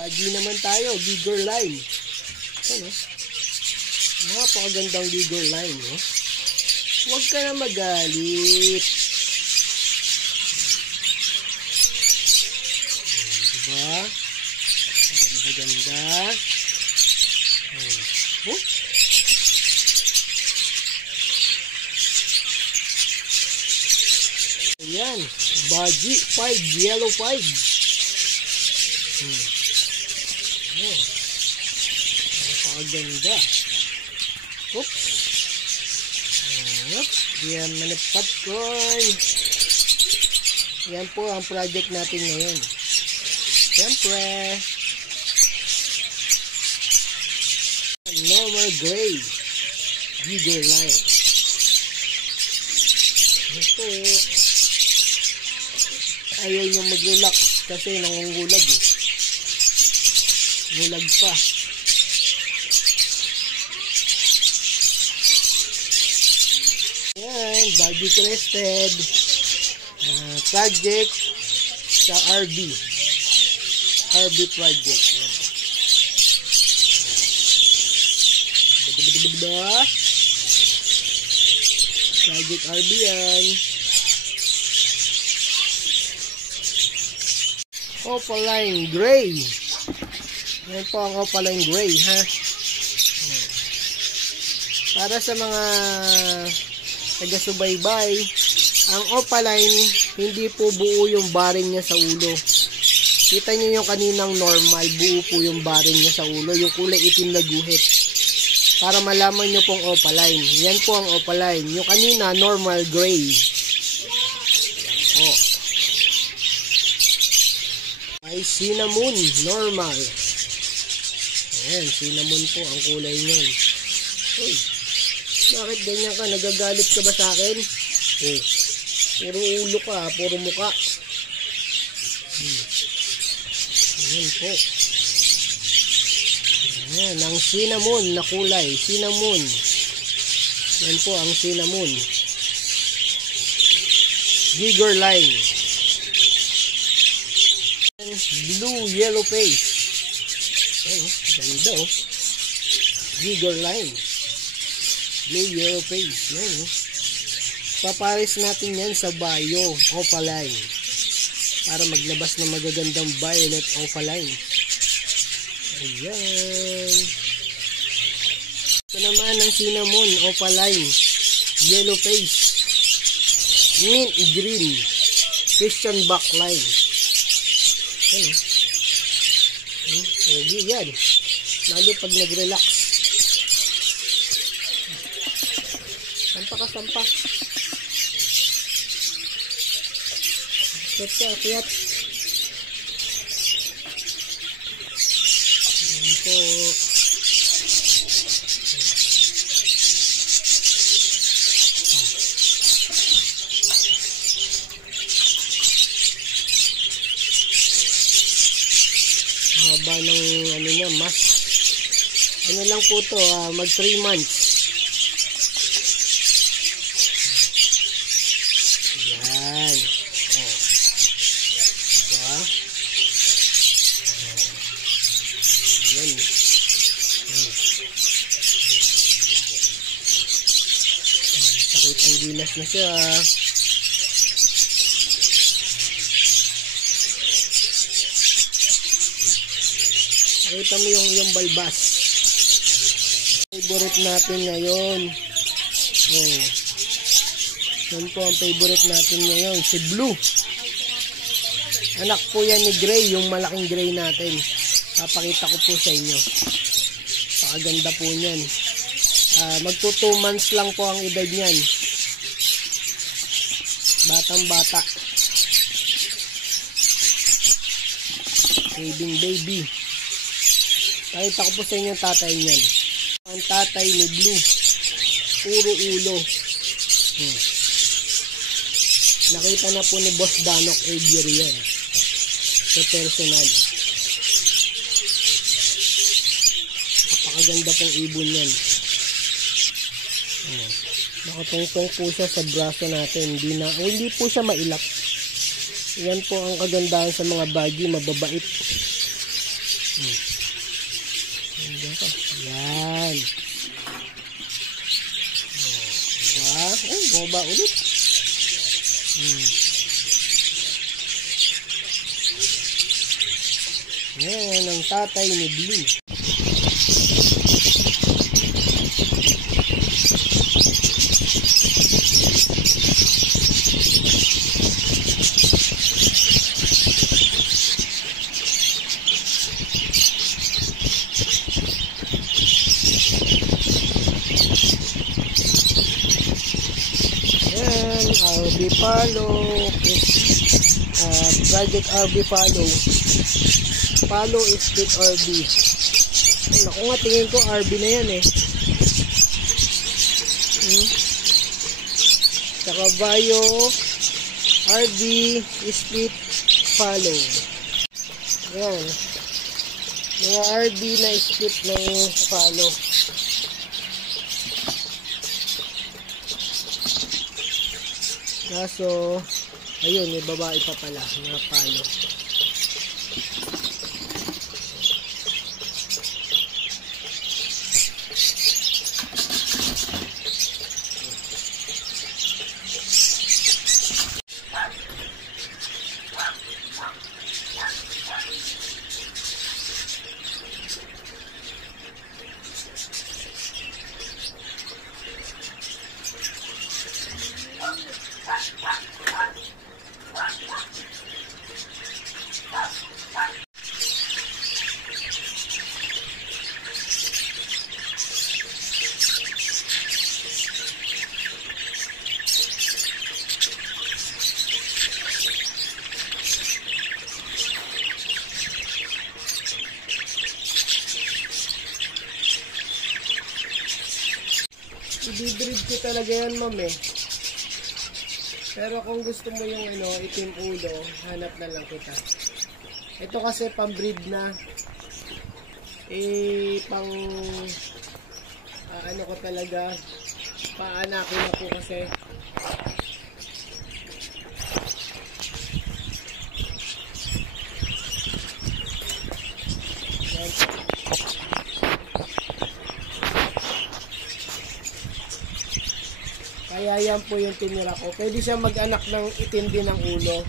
Baji naman tayo, Giger line. Ano? Napakagandang Giger line, no? Huwag ka na magalit. Diba? Ganda-ganda. Oh. Ayan, Baji 5, yellow 5. Oh. Napakaganda. Oops. Yan, manip popcorn. Yan po ang project natin ngayon. Siyempre, normal gray Giger line. Ito ayaw nyo mag-relax kasi nangungulag eh. Ngulag pa. Yan, Baji crested project sa RB project. Yan. Project RB yan. Opaline gray. Yan po ang opaline gray, ha. Para sa mga taga-subaybay, ang opaline hindi po buo yung baring niya sa ulo. Kita niyo yung kaninang normal, buo po yung baring niya sa ulo, yung kulay itim na guhit. Para malaman niyo pong opaline. Yan po ang opaline. Yung kanina normal gray. Oh. Ay cinnamon normal. Ayan, cinnamon po ang kulay niyan. Uy, bakit ganyan ka? Nagagalit ka ba sa akin? Oh, puro ulo ka, puro muka. Ayan po. Ayan, ang cinnamon na kulay. Cinnamon. Yan po ang cinnamon. Giger line. Blue yellow face. Oh, ganda oh. Giger line. Blue yellow face. Yan oh. Papares natin yan sa bio opaline para maglabas ng magagandang violet opaline. Ayan. Ito naman ang cinnamon opaline yellow face, mint green Christian backline. Ayan. Okay, yan. Lalo pag nag-relax. Sampa ka, sampa. Akyat ka, akyat. Ayan po. Haba ng ano niya, mas ano lang po to, mag 3 months. Yan. Oh. Diba? Yan. Sakit ang gilas na siya. Kita mo yung balbas. Favorite natin ngayon. Oh. Yan po ang favorite natin ngayon. Si Blue. Anak po yan ni Gray. Yung malaking Gray natin. Papakita ko po sa inyo. Pakaganda po niyan. Magto 2 months lang po ang edad niyan. Batang bata. Baby. Pakita ko po sa inyo yung tatay niyan. Ang tatay ni Blue. Puro ulo. Nakita na po ni Boss Danok Aviary yan. Sa personal. Napakaganda pong ibon yan. Nakatungtong po siya sa braso natin. Hindi po siya mailap. Yan po ang kagandahan sa mga Baji, mababait. Yan pa. Yan. Diba? Ay, bumaba ulit. Yan ang tatay ni Blue. RB Follow, Project RB Follow. Follow is with RB. Ay, naku nga, tingin ko RB na yan eh. Saka Bio, RB, split, follow. Yan. Mga RB na split ng follow. Kaso, ayun, may babae pa pala na follow. I-breed ko talaga yan, ma'am eh. Pero kung gusto mo yung itim ulo, hanap na lang kita. Ito kasi pang-breed na. Pang ano ko talaga, paanakin na po kasi. Yan. Kaya yan po yung tinira ko. Pwede siya mag-anak ng itim din ng ulo.